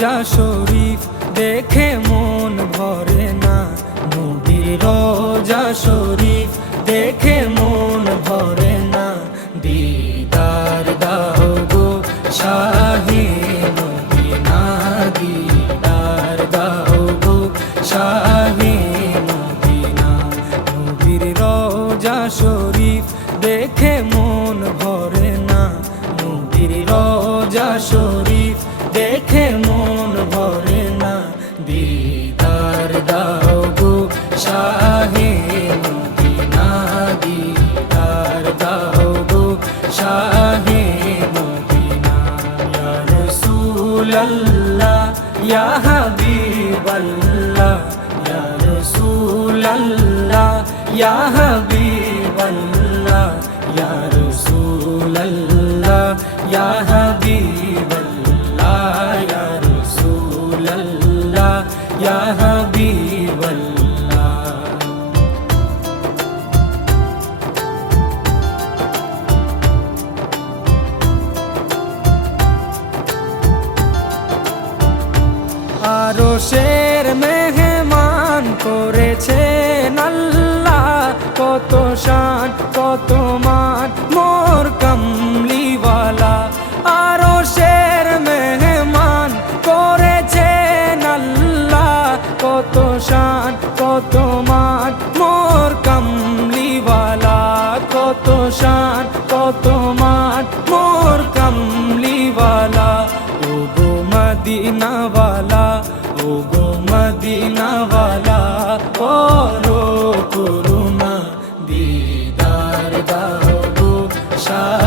রোজা শরীফ দেখে মন ভরে না, নবীর রোজা শরীফ দেখে মন ভরে না। দিদার দাও গো শাহে মদিনা, দিদার দাও গো শাহে মদিনা। নবীর রোজা শরীফ দেখে মন ভরে না, নবীর রোজা শরীফ দেখে মন ভরে না। দিদার দাও গো শাহে মদিনা, দিদার দাও গো শাহে মদিনা। ইয়া রাসূলাল্লাহ ইয়া হাবিবাল্লাহ, ইয়া রাসূলাল্লাহ ইয়া হাবিবাল্লাহ, ইয়া রাসূলাল্লাহ ইয়া হাবিবাল্লাহ, ইয়া রাসূলাল্লাহ ইয়া হাবিবাল্লাহ। আরশের মেহমান করেছেন আল্লাহ, কত শান কত মান মোর কামলিওয়ালা। আরশের মেহমান করেছেন আল্লাহ, কত শান কত মান মোর কামলিওয়ালা, কত শান কত মান মোর কামলিওয়ালা। ও গো মদিনাওয়ালা, ও গো মদিনাওয়ালা, করো করুণা, দিদার দাও গো শাহ